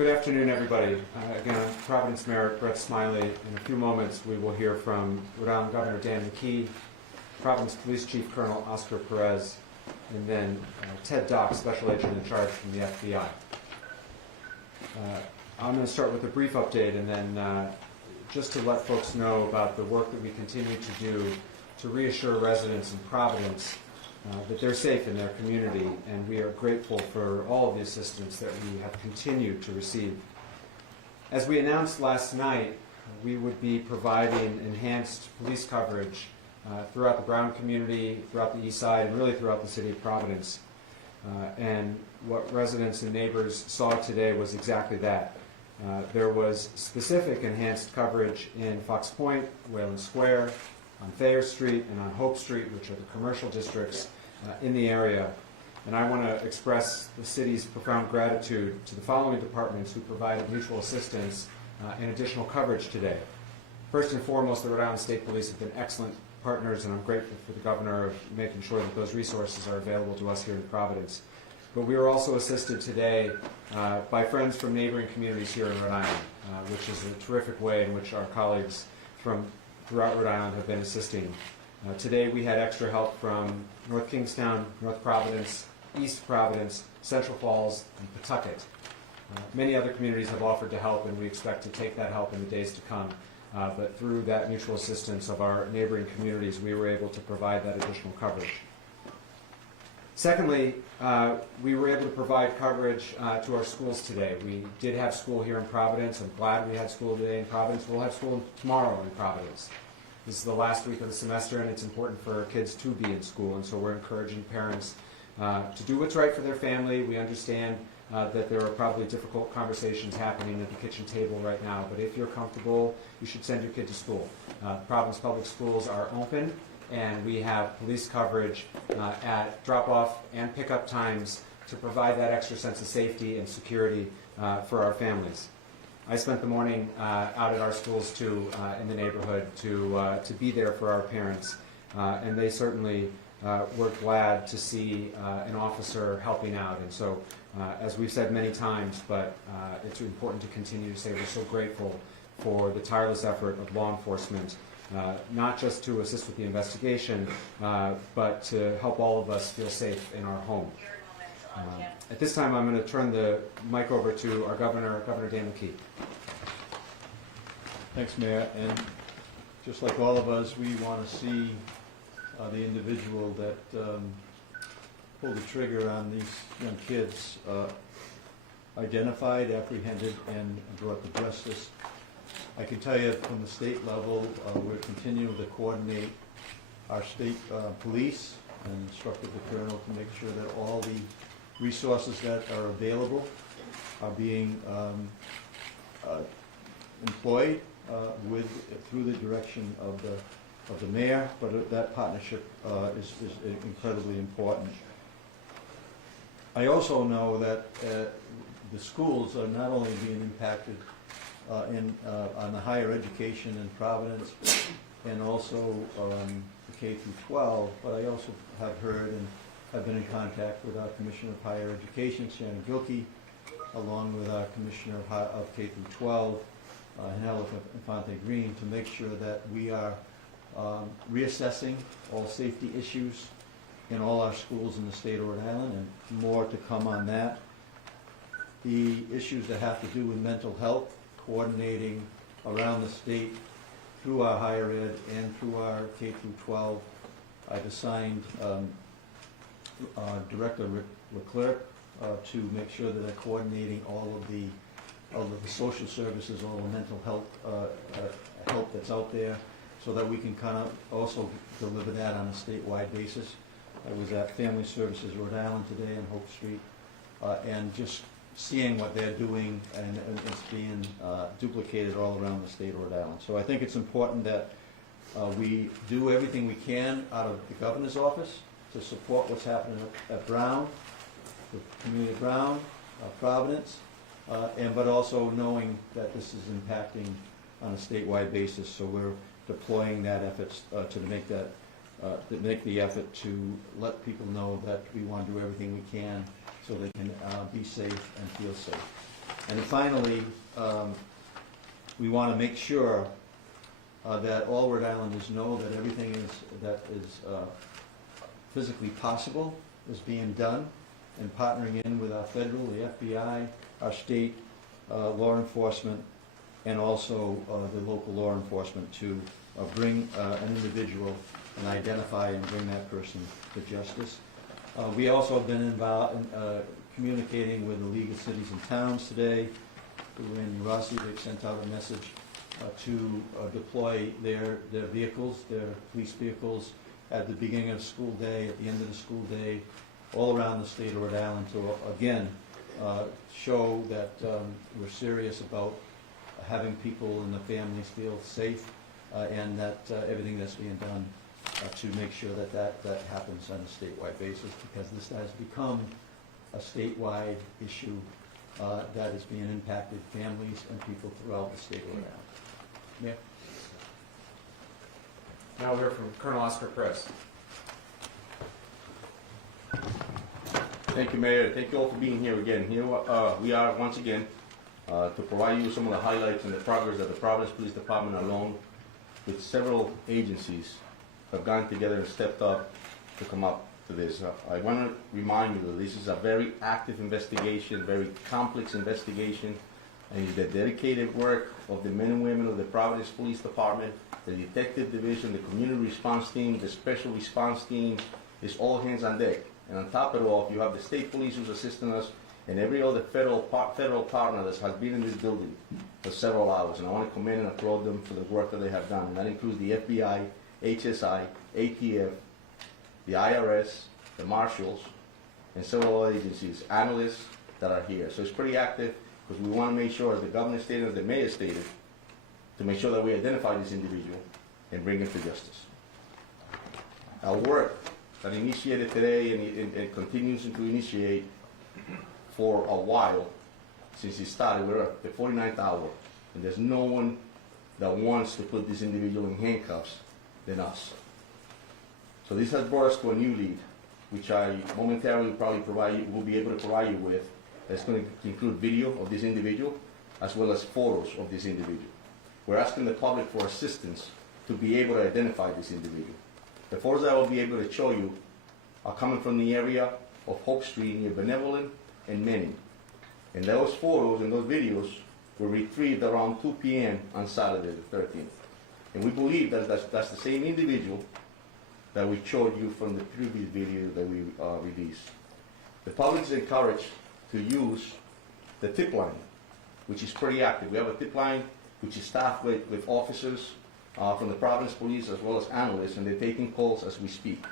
Good afternoon, everybody. Again, I'm Providence Mayor Brett Smiley. In a few moments, we will hear from Rhode Island Governor Dan McKee, Providence Police Chief Colonel Oscar Perez, and then Ted Dock, Special Agent in Charge from the FBI. I'm going to start with a brief update and then just to let folks know about the work that we continue to do to reassure residents in Providence that they're safe in their community, and we are grateful for all of the assistance that we have continued to receive. As we announced last night, we would be providing enhanced police coverage throughout the Brown community, throughout the east side, and really throughout the city of Providence. And what residents and neighbors saw today was exactly that. There was specific enhanced coverage in Fox Point, Wayland Square, on Thayer Street and on Hope Street, which are the commercial districts in the area. And I want to express the city's profound gratitude to the following departments who provided mutual assistance and additional coverage today. First and foremost, the Rhode Island State Police have been excellent partners, and I'm grateful for the governor of making sure that those resources are available to us here in Providence. But we were also assisted today by friends from neighboring communities here in Rhode Island, which is a terrific way in which our colleagues from throughout Rhode Island have been assisting. Today we had extra help from North Kingstown, North Providence, East Providence, Central Falls, and Pawtucket. Many other communities have offered to help, and we expect to take that help in the days to come. But through that mutual assistance of our neighboring communities, we were able to provide that additional coverage. Secondly, we were able to provide coverage to our schools today. We did have school here in Providence. I'm glad we had school today in Providence. We'll have school tomorrow in Providence. This is the last week of the semester, and it's important for kids to be in school, and so we're encouraging parents to do what's right for their family. We understand that there are probably difficult conversations happening at the kitchen table right now, but if you're comfortable, you should send your kid to school. Providence Public Schools are open, and we have police coverage at drop-off and pickup times to provide that extra sense of safety and security for our families. I spent the morning out at our schools too in the neighborhood to be there for our parents, and they certainly were glad to see an officer helping out. And so, as we've said many times, but it's important to continue to say we're so grateful for the tireless effort of law enforcement, not just to assist with the investigation, but to help all of us feel safe in our home. At this time, I'm going to turn the mic over to our Governor Dan McKee. Thanks, Mayor. And just like all of us, we want to see the individual that pulled the trigger on these young kids identified, apprehended, and brought to justice. I can tell you from the state level, we're continuing to coordinate our state police and instructed the colonel to make sure that all the resources that are available are being employed through the direction of the mayor, but that partnership is incredibly important. I also know that the schools are not only being impacted on the higher education in Providence and also the K through 12, but I also have heard and have been in contact with our Commissioner of Higher Education, Shannon Gilkey, along with our Commissioner of K through 12, Henela Infante Green, to make sure that we are reassessing all safety issues in all our schools in the state of Rhode Island, and more to come on that. The issues that have to do with mental health, coordinating around the state through our higher ed and through our K through 12. I've assigned Director Leclerc to make sure that they're coordinating all of the social services, all the mental health help that's out there, so that we can kind of also deliver that on a statewide basis. I was at Family Services Rhode Island today on Hope Street, and just seeing what they're doing, and it's being duplicated all around the state of Rhode Island. So I think it's important that we do everything we can out of the governor's office to support what's happening at Brown, the community of Brown, Providence, but also knowing that this is impacting on a statewide basis. So we're deploying that efforts to make the effort to let people know that we want to do everything we can so they can be safe and feel safe. And then finally, we want to make sure that all Rhode Islanders know that everything that is physically possible is being done, and partnering in with our federal, the FBI, our state law enforcement, and also the local law enforcement to bring an individual and identify and bring that person to justice. We also have been involved in communicating with the League of Cities and Towns today. Through Randy Rossi, they've sent out a message to deploy their vehicles, their police vehicles, at the beginning of the school day, at the end of the school day, all around the state of Rhode Island to, again, show that we're serious about having people and the families feel safe, and that everything that's being done to make sure that happens on a statewide basis, because this has become a statewide issue that is being impacted families and people throughout the state of Rhode Island. Yeah. Now we'll hear from Colonel Oscar Press. Thank you, Mayor. Thank you all for being here again. Here we are once again to provide you with some of the highlights and the progress that the Providence Police Department, along with several agencies, have gone together and stepped up to come up to this. I want to remind you that this is a very active investigation, very complex investigation, and the dedicated work of the men and women of the Providence Police Department, the Detective Division, the Community Response Team, the Special Response Team. It's all hands on deck. And on top of it all, you have the state police who's assisting us, and every other federal partner that has been in this building for several hours. And I want to commend and applaud them for the work that they have done. And that includes the FBI, HSI, ATF, the IRS, the marshals, and several other agencies, analysts that are here. So it's pretty active, because we want to make sure, as the governor stated, as the mayor stated, to make sure that we identify this individual and bring him to justice. Our work that initiated today and continues to initiate for a while since it started. We're at the 49th hour, and there's no one that wants to put this individual in handcuffs than us. So this has brought us to a new lead, which I momentarily will be able to provide you with. That's going to include video of this individual as well as photos of this individual. We're asking the public for assistance to be able to identify this individual. The photos that I will be able to show you are coming from the area of Hope Street near Benevolent and Manning. And those photos and those videos were retrieved around 2 p.m. on Saturday the 13th. And we believe that that's the same individual that we showed you from the previous video that we released. The public is encouraged to use the tip line, which is pretty active. We have a tip line which is staffed with officers from the Providence Police as well as analysts, and they're taking calls as we speak.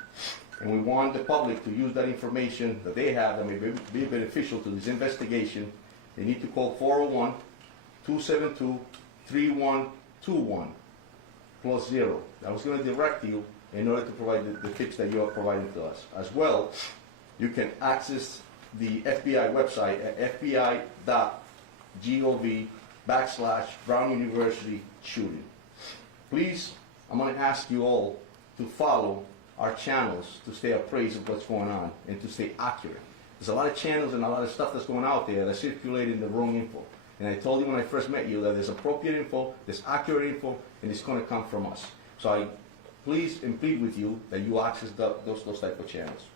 And we want the public to use that information that they have that may be beneficial to this investigation. They need to call 401-272-3121 +0. I was going to direct you in order to provide the tips that you are providing to us. As well, you can access the FBI website at fbi.gov/Brown University shooting. Please, I'm going to ask you all to follow our channels to stay appraised of what's going on and to stay accurate. There's a lot of channels and a lot of stuff that's going out there that's circulating the wrong info. And I told you when I first met you that there's appropriate info, there's accurate info, and it's going to come from us. So I please and plead with you that you access those type of channels.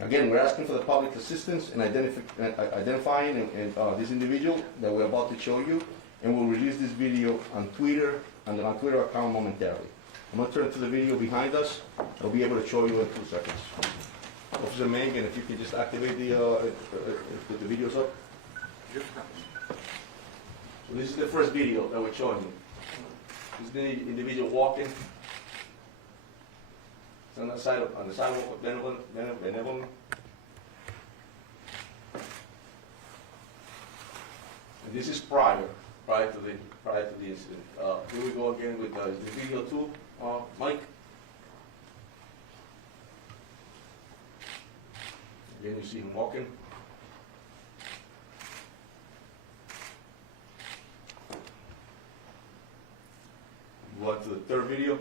Again, we're asking for the public assistance in identifying this individual that we're about to show you, and we'll release this video on Twitter and on Twitter account momentarily. I'm going to turn to the video behind us. I'll be able to show you in 2 seconds. Officer Mangan, if you could just activate the videos up. So this is the first video that we're showing you. This is the individual walking. It's on the sidewalk of Benevolent. And this is prior to the incident. Here we go again with the video 2, Mike. Again, you see him walking. Go on to the third video.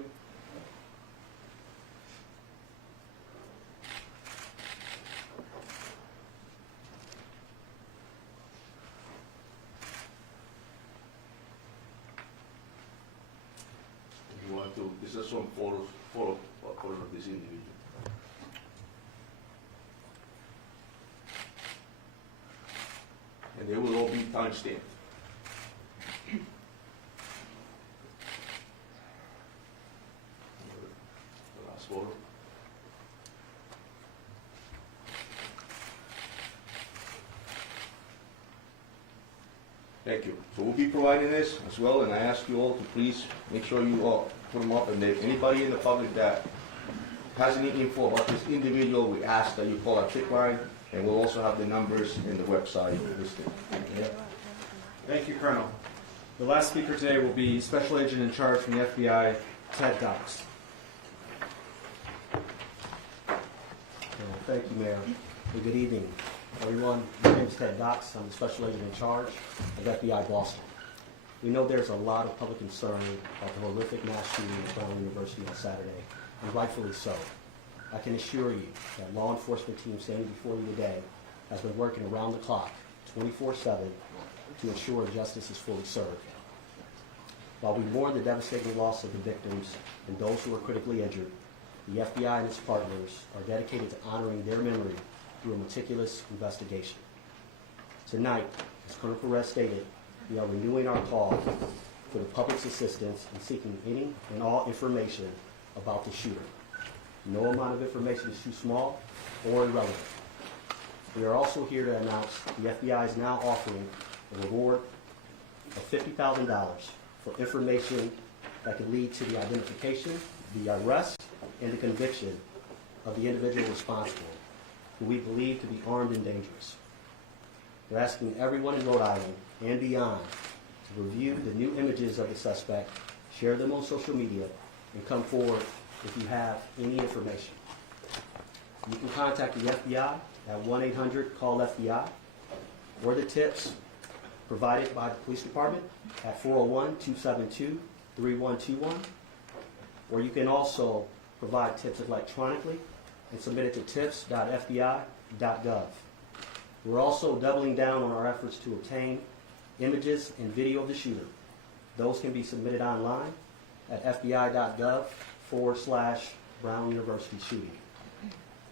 These are some photos of this individual. And they will all be time-stamped. The last photo. Thank you. So we'll be providing this as well, and I ask you all to please make sure you all put them up, and if anybody in the public that has any info about this individual, we ask that you call our tip line, and we'll also have the numbers in the website listed. Thank you, Colonel. The last speaker today will be Special Agent in Charge from the FBI, Ted Dox. Thank you, Mayor. And good evening, everyone. My name is Ted Dox. I'm the Special Agent in Charge of FBI Boston. We know there's a lot of public concern about the horrific mass shooting at Brown University on Saturday, and rightfully so. I can assure you that law enforcement team standing before you today has been working around the clock, 24/7, to ensure justice is fully served. While we mourn the devastating loss of the victims and those who are critically injured, the FBI and its partners are dedicated to honoring their memory through a meticulous investigation. Tonight, as Colonel Perez stated, we are renewing our call for the public's assistance in seeking any and all information about the shooter. No amount of information is too small or irrelevant. We are also here to announce the FBI is now offering a reward of $50,000 for information that could lead to the identification, the arrest, and the conviction of the individual responsible, who we believe to be armed and dangerous. We're asking everyone in Rhode Island and beyond to review the new images of the suspect, share them on social media, and come forward if you have any information. You can contact the FBI at 1-800-CALL-FBI or the tips provided by the police department at 401-272-3121, or you can also provide tips electronically and submit it to tips.fbi.gov. We're also doubling down on our efforts to obtain images and video of the shooter. Those can be submitted online at fbi.gov/Brown University shooting.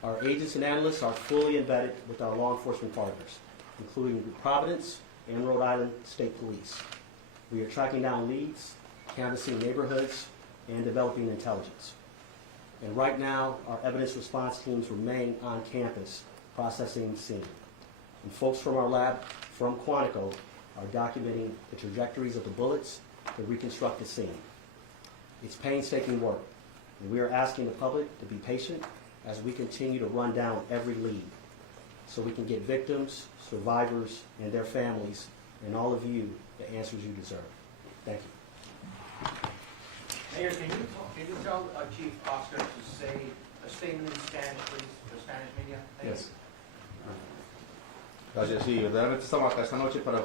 Our agents and analysts are fully embedded with our law enforcement partners, including Providence and Rhode Island State Police. We are tracking down leads, canvassing neighborhoods, and developing intelligence. And right now, our evidence response teams remain on campus processing the scene. And folks from our lab from Quantico are documenting the trajectories of the bullets to reconstruct the scene. It's painstaking work, and we are asking the public to be patient as we continue to run down every lead so we can get victims, survivors, and their families, and all of you, the answers you deserve. Thank you. Mayor, can you tell Chief Oscar to say a statement in Spanish, please, for Spanish media? Thank Yes. Gracias, sí, verdaderamente estamos acá esta noche para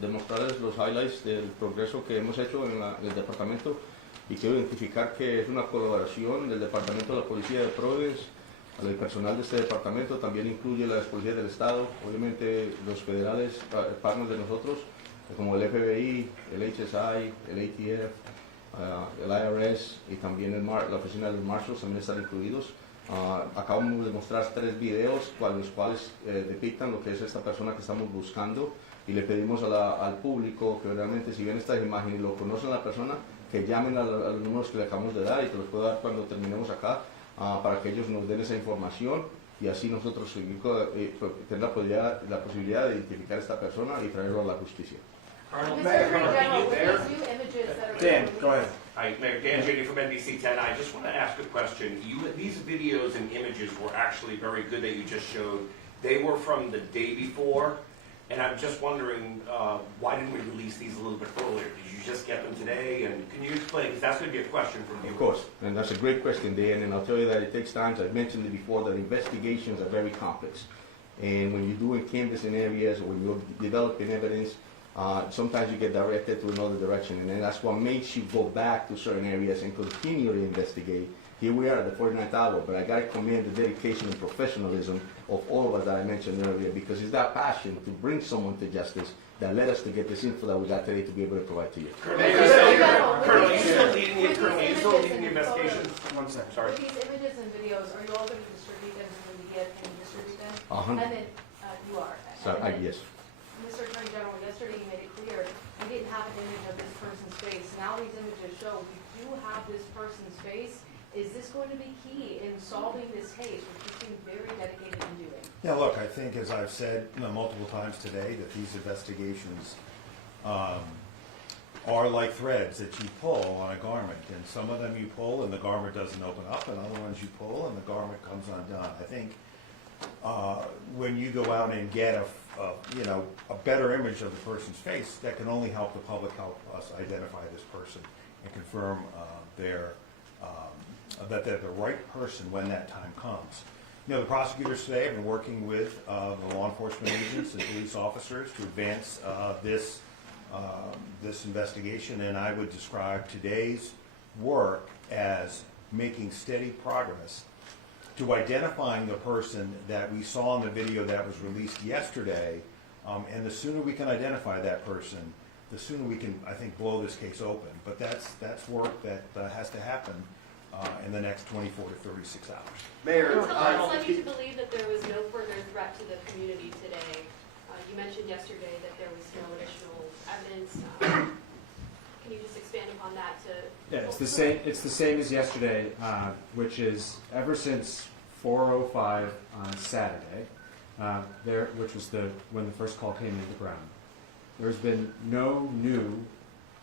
demostrarles los highlights del progreso que hemos hecho en el departamento, y quiero identificar que es una colaboración del Departamento de la Policía de Providence, al personal de este departamento, también incluye las policías del Estado, obviamente los federales, partners de nosotros, como el FBI, el HSI, el ATF, el IRS y también la oficina de los Marshals también están incluidos. Acabamos de mostrar 3 videos, los cuales depictan lo que es esta persona que estamos buscando, y le pedimos al público que realmente, si ven estas imágenes y lo conocen a la persona, que llamen a los números que le acabamos de dar, y te los puedo dar cuando terminemos acá, para que ellos nos den esa información, y así nosotros tener la posibilidad de identificar a esta persona y traerlo a la justicia. Colonel, Mr. Mayor, Attorney can General, you with there? these new images that are Dan, being go ahead. Hi, Mayor Dan Jady from NBC 10. I just want to ask a question. These videos and images were actually very good that you just showed. They were from the day before, and I'm just wondering, why didn't we release these a little bit earlier? Did you just get them today? And can you explain? Because that's going to be a question from you. Of course, and that's a great question, Dan, and I'll tell you that it takes time. I've mentioned it before, that investigations are very complex. And when you're doing canvassing areas, or when you're developing evidence, sometimes you get directed to another direction, and then that's what makes you go back to certain areas and continue to investigate. Here we are at the 49th hour, but I got to commend the dedication and professionalism of all of us that I mentioned earlier, because it's that passion to bring someone to justice that led us to get this info that we got today to be able to provide to you. Colonel, you still leading the investigation? One second, sorry. With these images and videos, are you all going to distribute them to the media? Can you distribute them? 100. And then, you are. So, And then, yes. Mr. Attorney General, yesterday you made it clear you didn't have an image of this person's face. Now these images show you do have this person's face. Is this going to be key in solving this case, which you seem very dedicated in doing? Yeah, look, I think, as I've said multiple times today, that these investigations are like threads that you pull on a garment. And some of them you pull and the garment doesn't open up, and other ones you pull and the garment comes undone. I think when you go out and get a better image of the person's face, that can only help the public, help us identify this person and confirm that they're the right person when that time comes. The prosecutors today have been working with the law enforcement agents and police officers to advance this investigation, and I would describe today's work as making steady progress to identifying the person that we saw in the video that was released yesterday, and the sooner we can identify that person, the sooner we can, I think, blow this case open. But that's work that has to happen in the next 24 to 36 hours. Mayor, what's led you to believe that there was no further threat to the community today? You mentioned yesterday that there was no additional evidence. Can you just expand upon that to? Yeah, it's the same. It's the same as yesterday, which is ever since 4:05 on Saturday, which was when the first call came into ground. There's been no new,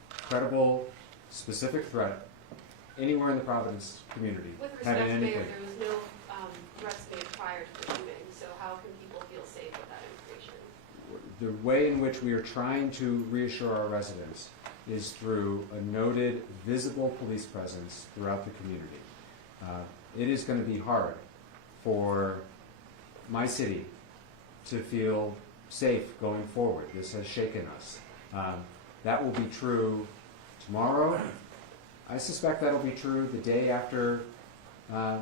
credible, specific threat anywhere in the Providence community. With respect, having Mayor, anything. there was no threats made prior to the shooting, so how can people feel safe with that information? The way in which we are trying to reassure our residents is through a noted, visible police presence throughout the community. It is going to be hard for my city to feel safe going forward. This has shaken us. That will be true tomorrow. I suspect that'll be true the day after the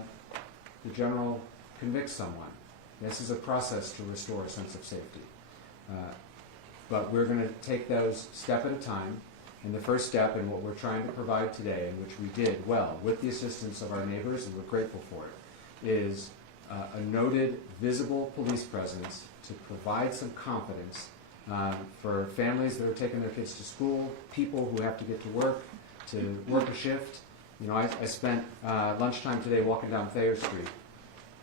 general convicts someone. This is a process to restore a sense of safety. But we're going to take those step at a time. And the first step in what we're trying to provide today, and which we did well with the assistance of our neighbors, and we're grateful for it, is a noted, visible police presence to provide some confidence for families that are taking their kids to school, people who have to get to work a shift. I spent lunchtime today walking down Thayer Street.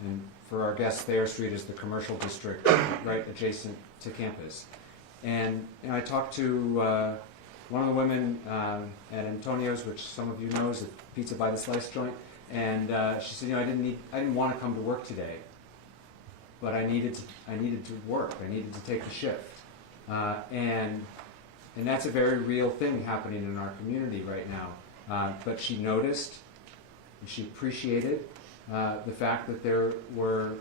And for our guests, Thayer Street is the commercial district right adjacent to campus. And I talked to one of the women at Antonio's, which some of you know is a pizza by the slice joint, and she said, I didn't want to come to work today, but I needed to work. I needed to take the shift, and that's a very real thing happening in our community right now. But she noticed, and she appreciated the fact that there were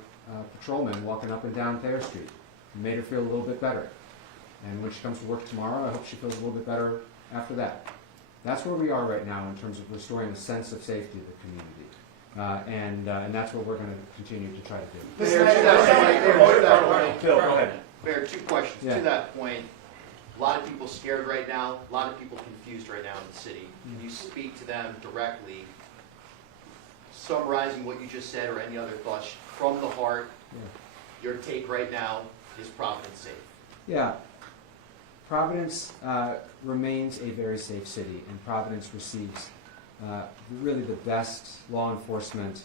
patrolmen walking up and down Thayer Street. It made her feel a little bit better. And when she comes to work tomorrow, I hope she feels a little bit better after that. That's where we are right now in terms of restoring a sense of safety to the community. And that's what we're going to continue to try to do. Bill, go ahead. Mayor, two questions. Yeah. To that point, a lot of people scared right now, a lot of people confused right now in the city. Can you speak to them directly, summarizing what you just said or any other thoughts from the heart? Yeah. Your take right now, is Providence safe? Yeah. Providence remains a very safe city, and Providence receives really the best law enforcement,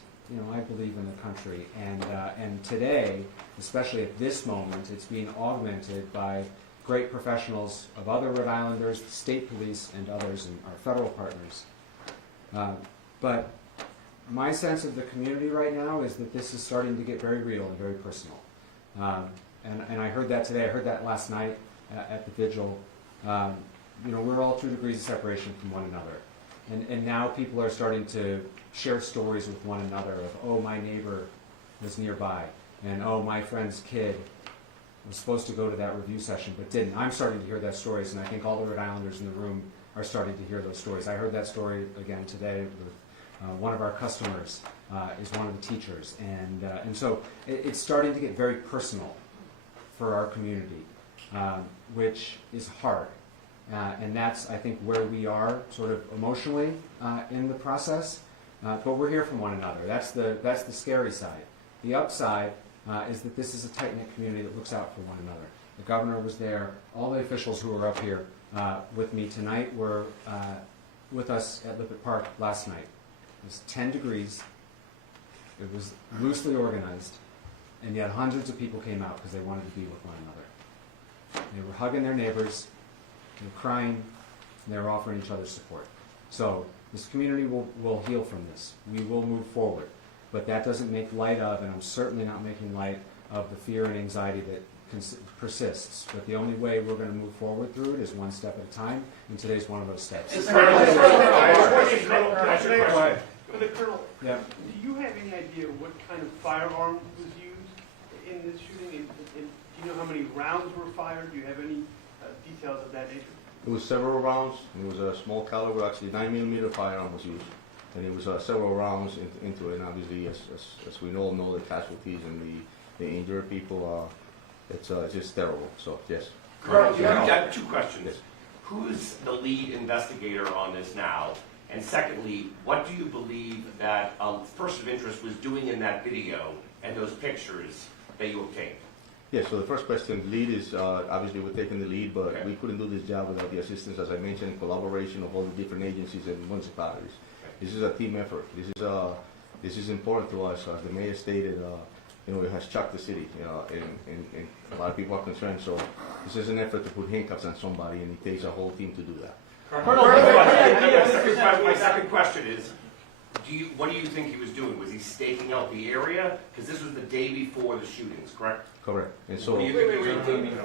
I believe, in the country. And today, especially at this moment, it's being augmented by great professionals of other Rhode Islanders, the state police, and others, and our federal partners. But my sense of the community right now is that this is starting to get very real and very personal. And I heard that today. I heard that last night at the vigil. We're all 2 degrees of separation from one another. And now people are starting to share stories with one another of, oh, my neighbor was nearby, and oh, my friend's kid was supposed to go to that review session but didn't. I'm starting to hear those stories, and I think all the Rhode Islanders in the room are starting to hear those stories. I heard that story again today with one of our customers is one of the teachers. And so it's starting to get very personal for our community. which is hard. And that's, I think, where we are sort of emotionally in the process. But we're here from one another. That's the scary side. The upside is that this is a tight-knit community that looks out for one another. The governor was there. All the officials who are up here with me tonight were with us at Lippert Park last night. It was 10 degrees. It was loosely organized, and yet hundreds of people came out because they wanted to be with one another. They were hugging their neighbors, they were crying, and they were offering each other support. So this community will heal from this. We will move forward. But that doesn't make light of, and I'm certainly not making light of, the fear and anxiety that persists. But the only way we're going to move forward through it is one step at a time, and today's one of those steps. For the Colonel, Yeah. do you have any idea what kind of firearm was used in this shooting? And do you know how many rounds were fired? Do you have any details of that nature? It was several rounds. It was a small caliber, actually 9mm firearm was used. And it was several rounds into it. And obviously, as we all know, the casualties and the injured people, it's just terrible. So, yes. Colonel, I have two questions. Yes. Who's the lead investigator on this now? And secondly, what do you believe that a person of interest was doing in that video and those pictures that you obtained? Yeah, so the first question, the lead is, obviously we're taking the lead, but Okay. we couldn't do this job without the assistance, as I mentioned, collaboration of all the different agencies and municipalities. Okay. This is a team effort. This is important to us. As the mayor stated, it has shocked the city, and a lot of people are concerned. So this is an effort to put handcuffs on somebody, and it takes a whole team to do that. My second question is, what do you think he was doing? Was he staking out the area? Because this was the day before the shootings, correct? Correct. And so, What do you think he was doing?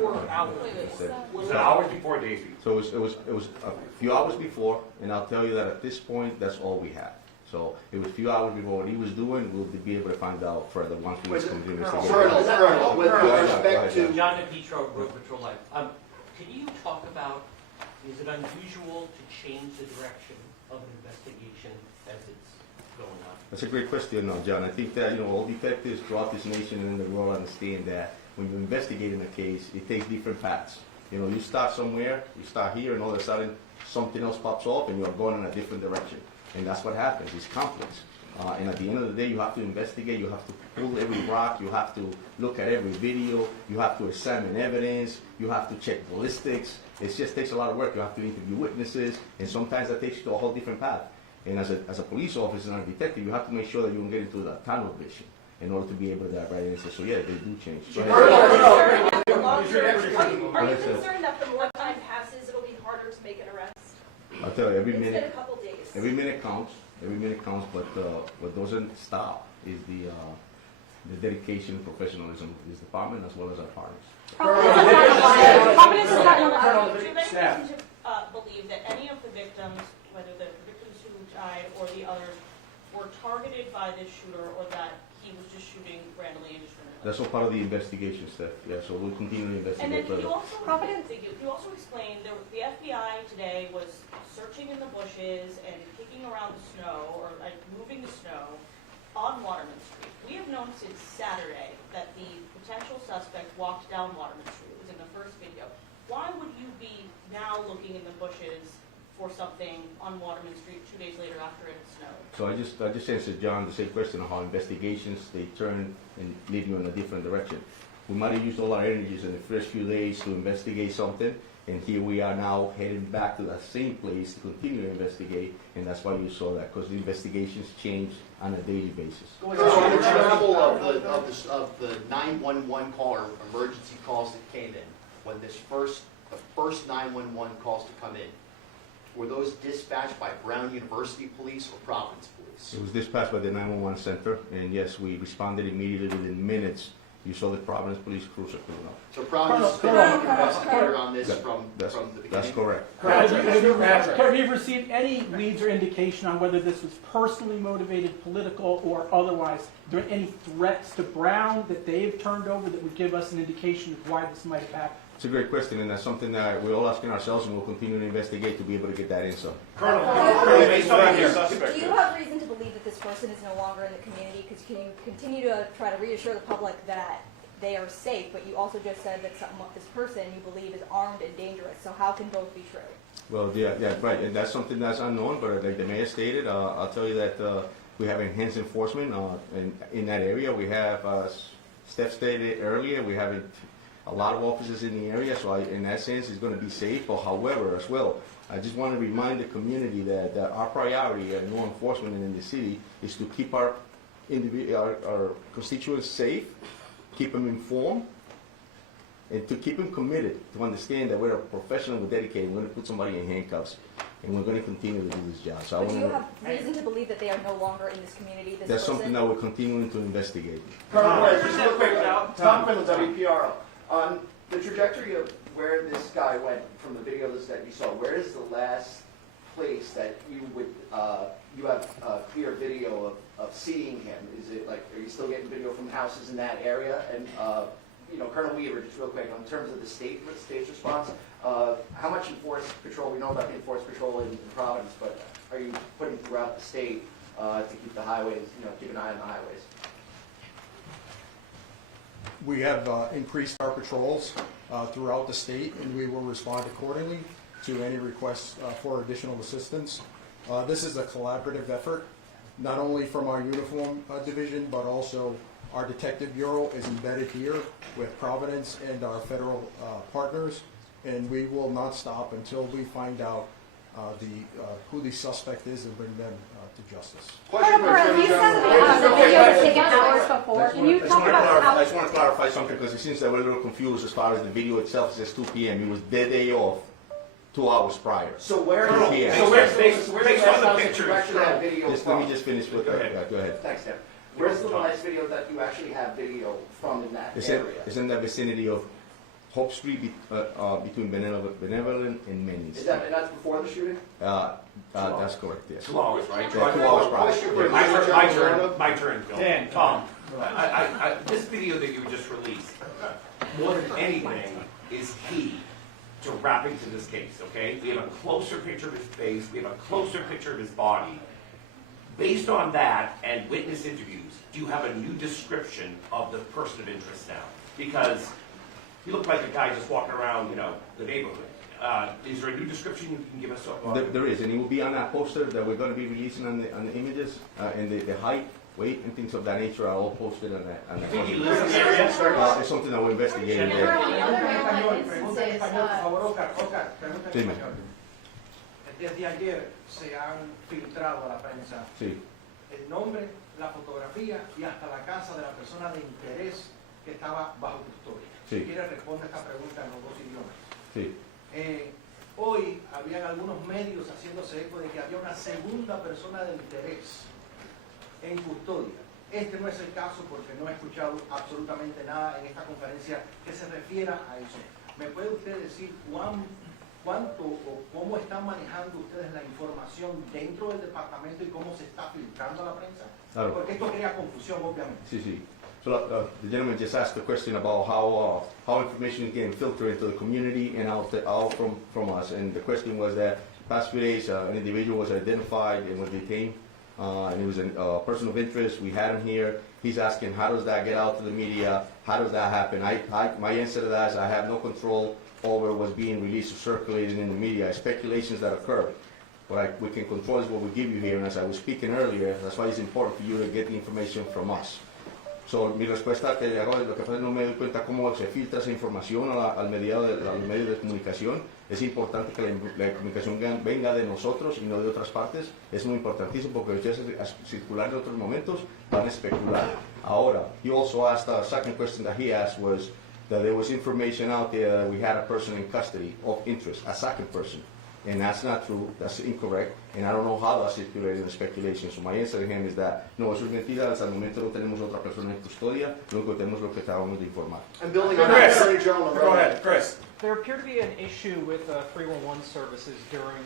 Was it hours before, days before? so it was a few hours before, and I'll tell you that at this point, that's all we have. So it was a few hours before what he was doing. We'll be able to find out further once we come to investigate. Colonel, with respect to, John DePietro, Road Patrol Life. Can you talk about, is it unusual to change the direction of an investigation as it's going on? That's a great question, John. I think that all detectives throughout this nation and in the world understand that when you're investigating a case, it takes different paths. You start somewhere, you start here, and all of a sudden something else pops off, and you're going in a different direction. And that's what happens. It's conflicts. And at the end of the day, you have to investigate. You have to pull every rock. You have to look at every video. You have to examine evidence. You have to check ballistics. It just takes a lot of work. You have to interview witnesses, and sometimes that takes you to a whole different path. And as a police officer and a detective, you have to make sure that you don't get into the tunnel vision in order to be able to have right answers. So yeah, they do change. Go ahead. Are you concerned that the more time passes, it'll be harder to make an arrest? I'll tell you, every It's been a minute couple days. counts. Every minute counts. But what doesn't stop is the dedication and professionalism of this department as well as our partners. Providence is not allowed. Do you have any reason to believe that any of the victims, whether the victims who died or the others, were targeted by this shooter, or that he was just shooting randomly indiscriminately? That's all part of the investigation, Steph. Yeah, so we'll continue to investigate And then can further. you also explain, the FBI today was searching in the bushes and kicking around the snow, or like moving the snow on Waterman Street. We have known since Saturday that the potential suspect walked down Waterman Street. It was in the first video. Why would you be now looking in the bushes for something on Waterman Street 2 days later after it snowed? So I just answered John the same question on how investigations, they turn and lead you in a different direction. We might have used all our energies in the first few days to investigate something, and here we are now heading back to that same place to continue to investigate, and that's why you saw that, because the investigations change on a daily basis. Colonel, on the travel of the 911 call or emergency calls that came in, when the first 911 calls to come in, were those dispatched by Brown University Police or Providence Police? It was dispatched by the 911 center, and yes, we responded immediately within minutes. You saw the Providence Police cruiser pulling up. So Providence has been an investigator on this from the That's beginning? correct. Have you received any leads or indication on whether this was personally motivated, political, or otherwise? Are there any threats to Brown that they've turned over that would give us an indication of why this might have happened? It's a great question, and that's something that we're all asking ourselves, and we'll continue to investigate to be able to get that answer. Colonel, Do you have reason to believe that this person is no longer in the community? Because can you continue to try to reassure the public that they are safe, but you also just said that this person you believe is armed and dangerous. So how can both be true? Well, yeah, right, and that's something that's unknown, but like the mayor stated, I'll tell you that we have enhanced enforcement in that area. We have, Steph stated earlier, we have a lot of officers in the area, so in that sense, it's going to be safe. But however, as well, I just want to remind the community that our priority at law enforcement in the city is to keep our constituents safe, keep them informed, and to keep them committed, to understand that we're a professional, we're dedicated, we're going to put somebody in handcuffs, and we're going to continue to do this job. So But do you have reason to believe that they are no longer in this community? This that's person? something that we're continuing to investigate. Just real quick, Tom Quinlan, WPRO. On the trajectory of where this guy went from the videos that you saw, where is the last place that you would you have clear video of seeing him? Is it like, are you still getting video from houses in that area? And you know, Colonel Weaver, just real quick, in terms of the state's response, how much enforced patrol? We know about the enforced patrol in Providence, but are you putting throughout the state to keep the highways, you know, keep an eye on the highways? We have increased our patrols throughout the state, and we will respond accordingly to any requests for additional assistance. This is a collaborative effort, not only from our uniform division, but also our detective bureau is embedded here with Providence and our federal partners, and we will not stop until we find out who the suspect is and bring them to justice. Question for you said the video was taken hours before. Can you talk about how? I just want to clarify something because it seems that we're a little confused as far as the video itself says 2 p.m. It was their day off 2 hours prior. So where? No, no. So where's based the on the last pictures? direction of that video Let from? me just finish with that. Go ahead. Thanks, Tim. Where's the last video that you actually have video from in that area? It's in the vicinity of Hope Street between Benevolent and Main Street. And that's before the shooting? That's correct, yes. 2 hours, right? Yeah, 2 hours prior. Question My turn, Bill. Dan. Tom, this video that you just released, more than anything, is key to wrapping to this case, okay? We have a closer picture of his face, we have a closer picture of his body. Based on that and witness interviews, do you have a new description of the person of interest now? Because you look like a guy just walking around, you know, the neighborhood. Is there a new description you can give us? There is, and it will be on that poster that we're going to be releasing on the images, and the height, weight, and things of that nature are all posted on that. I think he lives in the area. It's something that we're investigating. Dime. Desde ayer se han filtrado a la prensa Sí. el nombre, la fotografía y hasta la casa de la persona de interés que estaba bajo custodia. Sí. Si quiere responde esta pregunta en los dos idiomas. Sí. Hoy habían algunos medios haciéndose eco de que había una segunda persona de interés en custodia. Este no es el caso porque no he escuchado absolutamente nada en esta conferencia que se refiera a eso. ¿Me puede usted decir cuánto o cómo están manejando ustedes la información dentro del departamento y cómo se está filtrando a la prensa? Claro. Porque esto crea confusión, obviamente. Sí, sí. So the gentleman just asked a question about how information is getting filtered into the community and out from us. And the question was that past few days an individual was identified and was detained, and he was a person of interest. We had him here. He's asking, how does that get out to the media? How does that happen? My answer to that is I have no control over what's being released or circulated in the media. Speculations that occur. What we can control is what we give you here. And as I was speaking earlier, that's why it's important for you to get the information from us. So, mi respuesta que hago es lo que pasa es no me doy cuenta cómo se filtra esa información al medio de comunicación. Es importante que la comunicación venga de nosotros y no de otras partes. Es muy importantísimo porque ustedes al circular en otros momentos van a especular. Ahora, he also asked, the second question that he asked was that there was information out there that we had a person in custody of interest, a second person. And that's not true, that's incorrect, and I don't know how that's circulated in the speculation. So my answer to him is that, no, eso es mentira, hasta el momento no tenemos otra persona en custodia, lo único que tenemos es lo que acabamos de informar. And building on that, Attorney General, Go ahead, Chris. There appeared to be an issue with 311 services during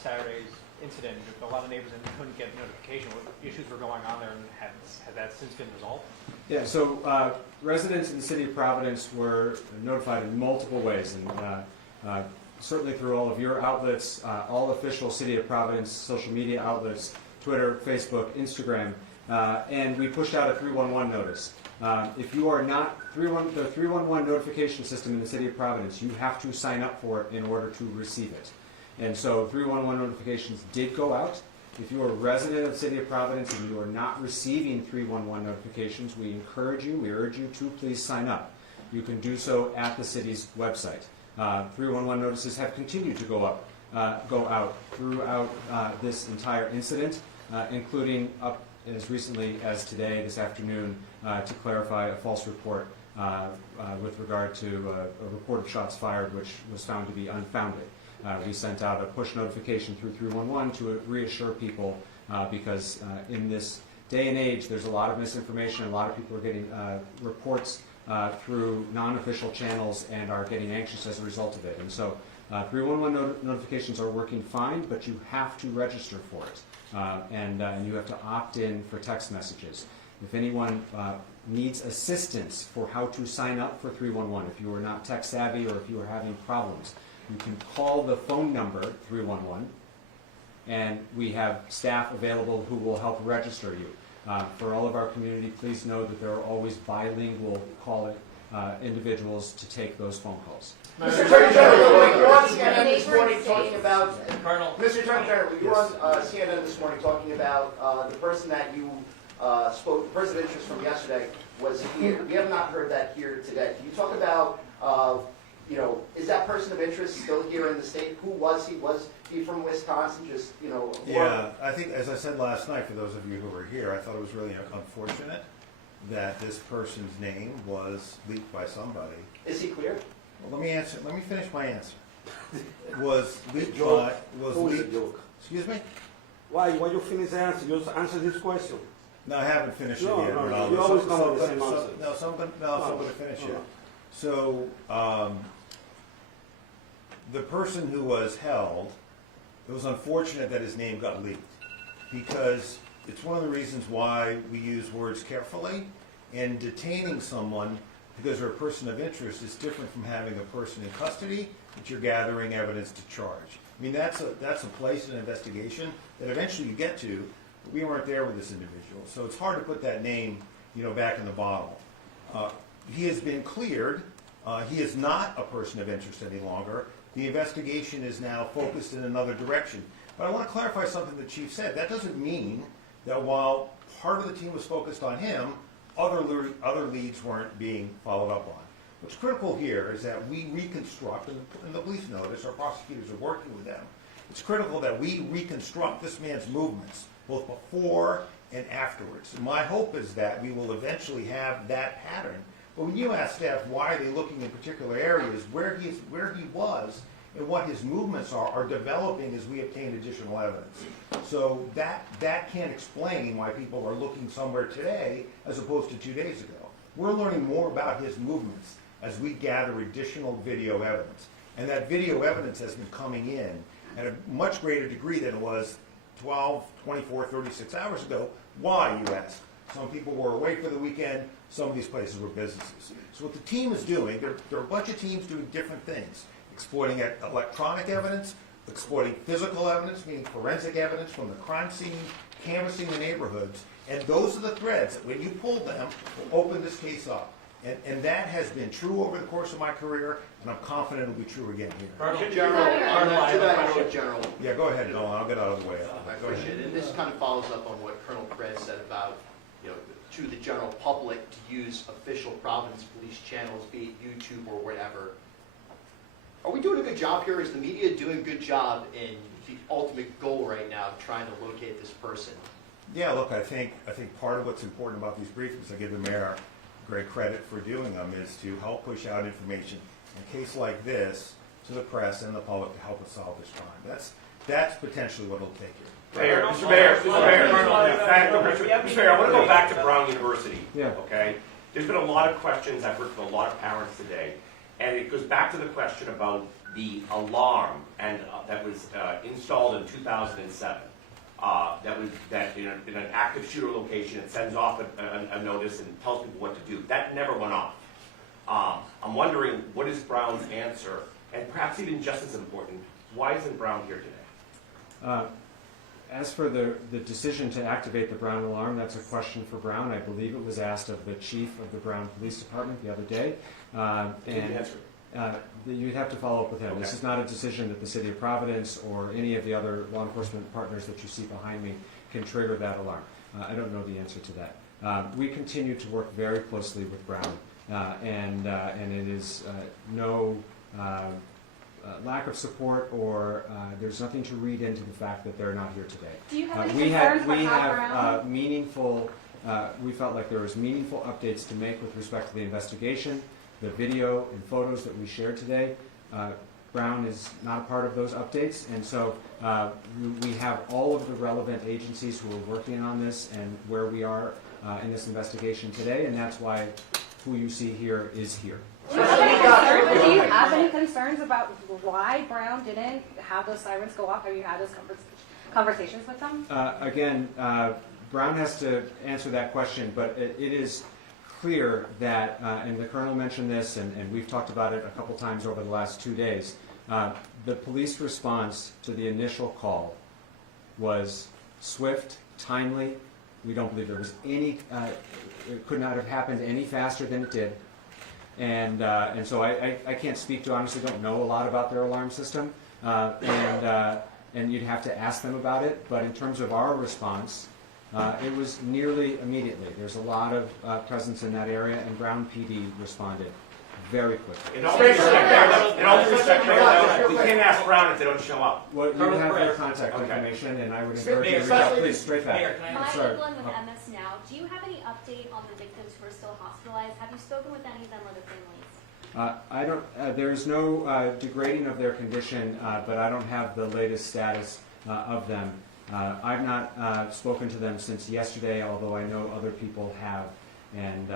Saturday's incident. A lot of neighbors couldn't get notification. What issues were going on there, and has that since been resolved? Yeah, so residents in the city of Providence were notified in multiple ways, and certainly through all of your outlets, all official City of Providence social media outlets, Twitter, Facebook, Instagram, and we pushed out a 311 notice. If you are not, the 311 notification system in the city of Providence, you have to sign up for it in order to receive it. And so 311 notifications did go out. If you are a resident of the city of Providence and you are not receiving 311 notifications, we urge you to please sign up. You can do so at the city's website. 311 notices have continued to go out throughout this entire incident, including up as recently as today, this afternoon, to clarify a false report with regard to a report of shots fired, which was found to be unfounded. We sent out a push notification through 311 to reassure people because in this day and age, there's a lot of misinformation. A lot of people are getting reports through non-official channels and are getting anxious as a result of it. And so 311 notifications are working fine, but you have to register for it. And you have to opt in for text messages. If anyone needs assistance for how to sign up for 311, if you are not tech savvy or if you are having problems, you can call the phone number 311, and we have staff available who will help register you. For all of our community, please know that there are always bilingual individuals to take those phone calls. Mr. Attorney General, you were on CNN this morning talking about, Mr. Attorney General, you were on CNN this morning talking about the person that you spoke, the person of interest from yesterday was here. We have not heard that here today. Can you talk about, is that person of interest still here in the state? Who was he? Was he from Wisconsin? Yeah, I think, as I said last night, for those of you who were here, I thought it was really unfortunate that this person's name was leaked by somebody. Is he clear? Well, let me finish my answer. Was leaked excuse me? Why you finish the answer? Just answer this question. No, I haven't finished it yet. No, you always come with the same answer. So I'm going to finish it. So, the person who was held, it was unfortunate that his name got leaked because it's one of the reasons why we use words carefully, and detaining someone because they're a person of interest is different from having a person in custody that you're gathering evidence to charge. I mean, that's a place in an investigation that eventually you get to, but we weren't there with this individual. So it's hard to put that name, back in the bottle. He has been cleared. He is not a person of interest any longer. The investigation is now focused in another direction. But I want to clarify something the chief said. That doesn't mean that while part of the team was focused on him, other leads weren't being followed up on. What's critical here is that we reconstruct, and the police know this, our prosecutors are working with them. It's critical that we reconstruct this man's movements, both before and afterwards. And my hope is that we will eventually have that pattern. But when you ask staff why are they looking in particular areas, where he was and what his movements are developing as we obtain additional evidence. So that can't explain why people are looking somewhere today as opposed to 2 days ago. We're learning more about his movements as we gather additional video evidence. And that video evidence has been coming in at a much greater degree than it was 12, 24, 36 hours ago. Why, you ask? Some people were away for the weekend. Some of these places were businesses. So what the team is doing, there are a bunch of teams doing different things. Exploiting electronic evidence, exploiting physical evidence, meaning forensic evidence from the crime scene, canvassing the neighborhoods. And those are the threads that when you pull them, will open this case up. And that has been true over the course of my career, and I'm confident it'll be true again here. General. Yeah, go ahead, Nolan. I'll get out of the way. I appreciate it. And this kind of follows up on what Colonel Perez said about, to the general public to use official Providence police channels, be it YouTube or whatever. Are we doing a good job here? Is the media doing a good job in the ultimate goal right now of trying to locate this person? Yeah, look, I think part of what's important about these briefings, I give the mayor great credit for doing them, is to help push out information in a case like this to the press and the public to help us solve this crime. That's potentially what it'll take here. Mr. Mayor, I want to go back to Brown University. Yeah. Okay? There's been a lot of questions. I've heard from a lot of parents today. And it goes back to the question about the alarm and that was installed in 2007. That in an active shooter location, it sends off a notice and tells people what to do. That never went off. I'm wondering, what is Brown's answer? And perhaps even just as important, why isn't Brown here today? As for the decision to activate the Brown alarm, that's a question for Brown. I believe it was asked of the chief of the Brown Police Department the other day. You'd have to follow up with him. Okay. This is not a decision that the city of Providence or any of the other law enforcement partners that you see behind me can trigger that alarm. I don't know the answer to that. We continue to work very closely with Brown, and it is no lack of support, or there's nothing to read into the fact that they're not here today. Do you have any we concerns have, we about have Brown? meaningful, we felt like there was meaningful updates to make with respect to the investigation, the video and photos that we shared today. Brown is not a part of those updates, and so we have all of the relevant agencies who are working on this and where we are in this investigation today, and that's why who you see here is here. Do you have any concerns about why Brown didn't have those sirens go off? Have you had those conversations with them? Again, Brown has to answer that question, but it is clear that, and the Colonel mentioned this, and we've talked about it a couple times over the last 2 days, the police response to the initial call was swift, timely. We don't believe there was any, it could not have happened any faster than it did. And so I can't speak to, honestly don't know a lot about their alarm system, and you'd have to ask them about it. But in terms of our response, it was nearly immediately. There's a lot of presence in that area, and Brown PD responded very quickly. In all respect, Mayor, we can't ask Brown if they don't show up. Well, you have their contact information, and I would encourage you to reach out. Please, straight back. Maya Sorry. Evelyn with MS Now. Do you have any update on the victims who are still hospitalized? Have you spoken with any of them or their families? I don't. There's no degrading of their condition, but I don't have the latest status of them. I've not spoken to them since yesterday, although I know other people have, and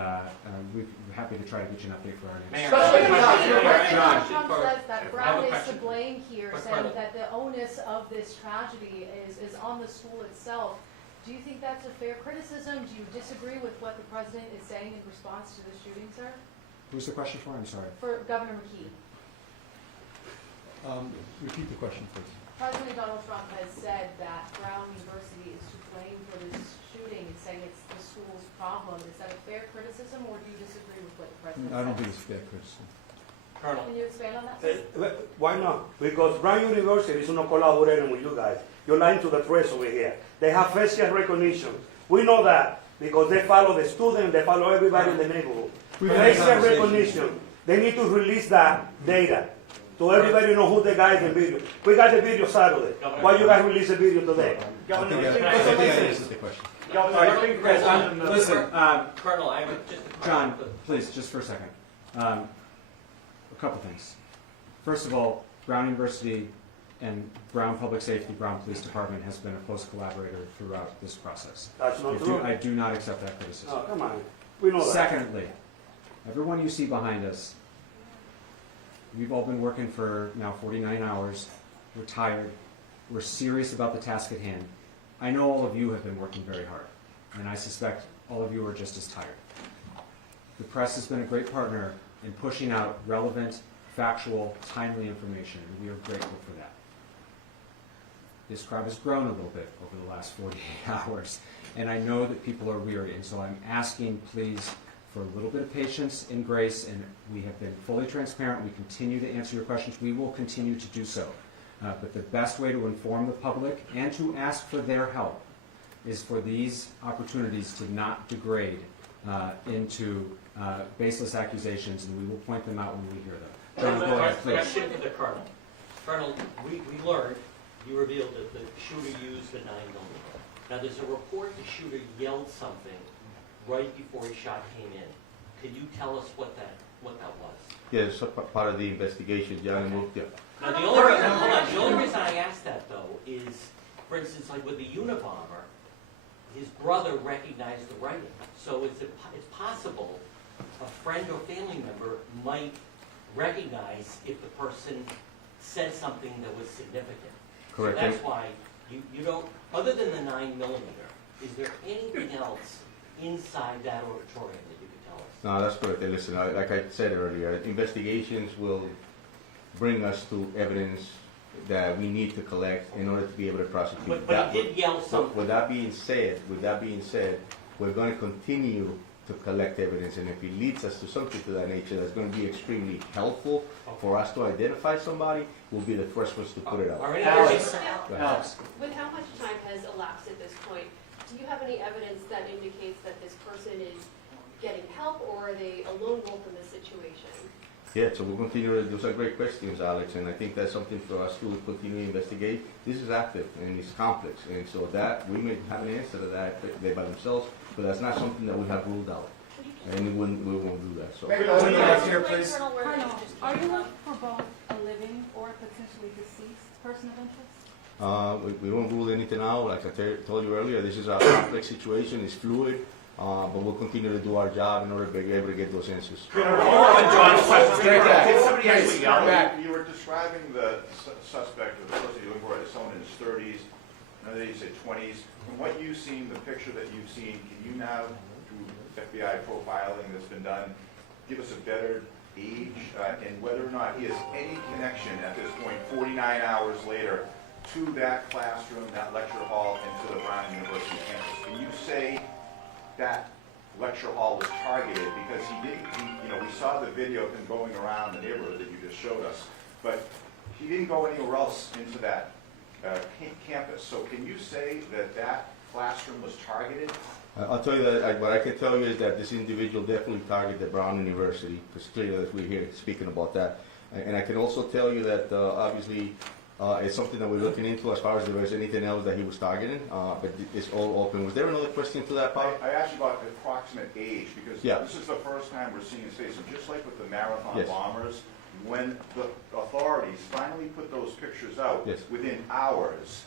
we're happy to try to get you an update for our next. President Trump says that Brown is to blame here, saying that the onus of this tragedy is on the school itself. Do you think that's a fair criticism? Do you disagree with what the president is saying in response to the shooting, sir? Who's the question for? I'm sorry. For Governor McKee. Repeat the question, please. President Donald Trump has said that Brown University is to blame for this shooting and saying it's the school's problem. Is that a fair criticism, or do you disagree with what the president said? I don't think it's fair criticism. Colonel. Can you expand on that? Why not? Because Brown University is not collaborating with you guys. You're lying to the press over here. They have facial recognition. We know that because they follow the students, they follow everybody in the neighborhood. Facial recognition. They need to release that data so everybody know who the guy is in the video. We got the video Saturday. Why you guys release the video today? I think that answers the question. Listen, Colonel, I have just a John, please, just for a second. A couple things. First of all, Brown University and Brown Public Safety, Brown Police Department has been a close collaborator throughout this process. That's not true. I do not accept that criticism. Oh, come on. We know that. Secondly, everyone you see behind us, we've all been working for now 49 hours. We're tired. We're serious about the task at hand. I know all of you have been working very hard, and I suspect all of you are just as tired. The press has been a great partner in pushing out relevant, factual, timely information, and we are grateful for that. This crowd has grown a little bit over the last 48 hours, and I know that people are weary, and so I'm asking, please, for a little bit of patience and grace, and we have been fully transparent. We continue to answer your questions. We will continue to do so. But the best way to inform the public and to ask for their help is for these opportunities to not degrade into baseless accusations, and we will point them out when we hear them. John, go ahead, please. Question for the Colonel. Colonel, we learned, you revealed that the shooter used the 9mm. Now there's a report the shooter yelled something right before his shot came in. Could you tell us what that was? Yeah, it's part of the investigation. Yeah, Okay. Now the only reason I asked that though is, for instance, like with the Unabomber, his brother recognized the writing. So it's possible a friend or family member might recognize if the person said something that was significant. Correct. So that's why you don't, other than the 9mm, is there anything else inside that auditorium that you could tell us? No, that's correct. Listen, like I said earlier, investigations will bring us to evidence that we need to collect in order to be able to prosecute. But he did yell something. With that being said, we're going to continue to collect evidence, and if it leads us to something to that nature that's going to be extremely helpful for us to identify somebody, we'll be the first ones to put it out. Alex. With how much time has elapsed at this point, do you have any evidence that indicates that this person is getting help, or are they a lone wolf in this situation? Yeah, so we'll continue to, those are great questions, Alex, and I think that's something for us to continue to investigate. This is active and it's complex, and so that, we may have an answer to that they by themselves, but that's not something that we have ruled out. And we won't do that, so. Here, please. Colonel, are you looking for both a living or a potentially deceased person of interest? We won't rule anything out. Like I told you earlier, this is a complex situation, it's fluid, but we'll continue to do our job in order to be able to get those answers. You were describing the suspect, or the person you're looking for, as someone in his 30s, another you said 20s. From what you've seen, the picture that you've seen, can you now, through FBI profiling that's been done, give us a better age and whether or not he has any connection at this point, 49 hours later, to that classroom, that lecture hall, and to the Brown University campus? Can you say that lecture hall was targeted? Because we saw the video of him going around the neighborhood that you just showed us, but he didn't go anywhere else into that campus. So can you say that that classroom was targeted? I'll tell you that what I can tell you is that this individual definitely targeted Brown University, because clearly that we're here speaking about that. And I can also tell you that obviously it's something that we're looking into as far as if there's anything else that he was targeting, but it's all open. Was there another question to that, Paul? I asked you about the approximate age, because this is the first time we're seeing his face. And just like with the marathon bombers, when the authorities finally put those pictures out, within hours,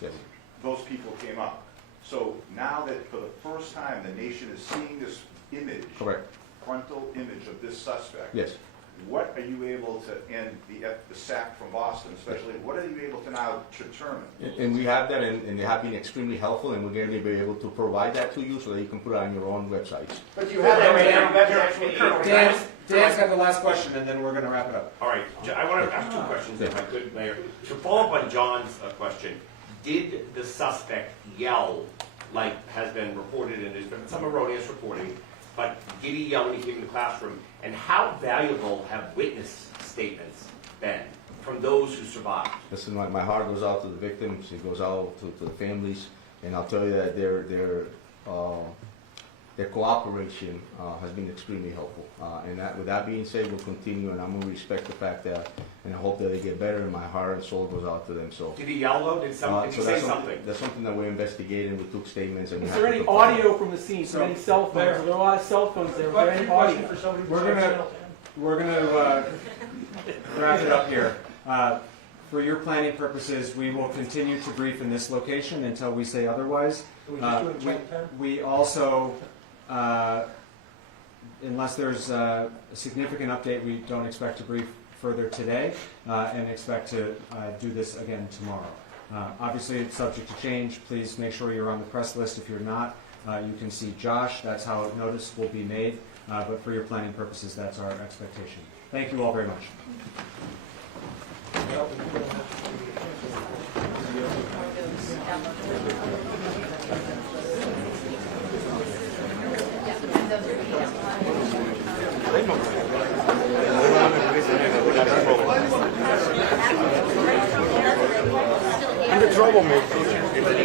those people came up. So now that for the first time the nation is seeing this image, frontal image of this suspect, what are you able to, and the sack from Boston especially, what are you able to now determine? And we have that, and they have been extremely helpful, and we're going to be able to provide that to you so that you can put it on your own websites. But you have that Dan's got the last question, and then we're going to wrap it up. All right, I want to ask two questions, if I could, Mayor. To follow up on John's question, did the suspect yell, like has been reported, and there's been some erroneous reporting, but did he yell when he came in the classroom? And how valuable have witness statements been from those who survived? Listen, my heart goes out to the victims, it goes out to the families, and I'll tell you that their cooperation has been extremely helpful. And with that being said, we'll continue, and I'm going to respect the fact that, and I hope that they get better, and my heart and soul goes out to them. So. Did he yell though? Did he say something? That's something that we're investigating. We took statements. And is there any audio from the scene? From any cell phones? There are a lot of cell phones there. Is there any audio? We're gonna wrap it up here. For your planning purposes, we will continue to brief in this location until we say otherwise. We also, unless there's a significant update, we don't expect to brief further today and expect to do this again tomorrow. Obviously, it's subject to change. Please make sure you're on the press list. If you're not, you can see Josh. That's how notice will be made. But for your planning purposes, that's our expectation. Thank you all very much. I'm the troublemaker.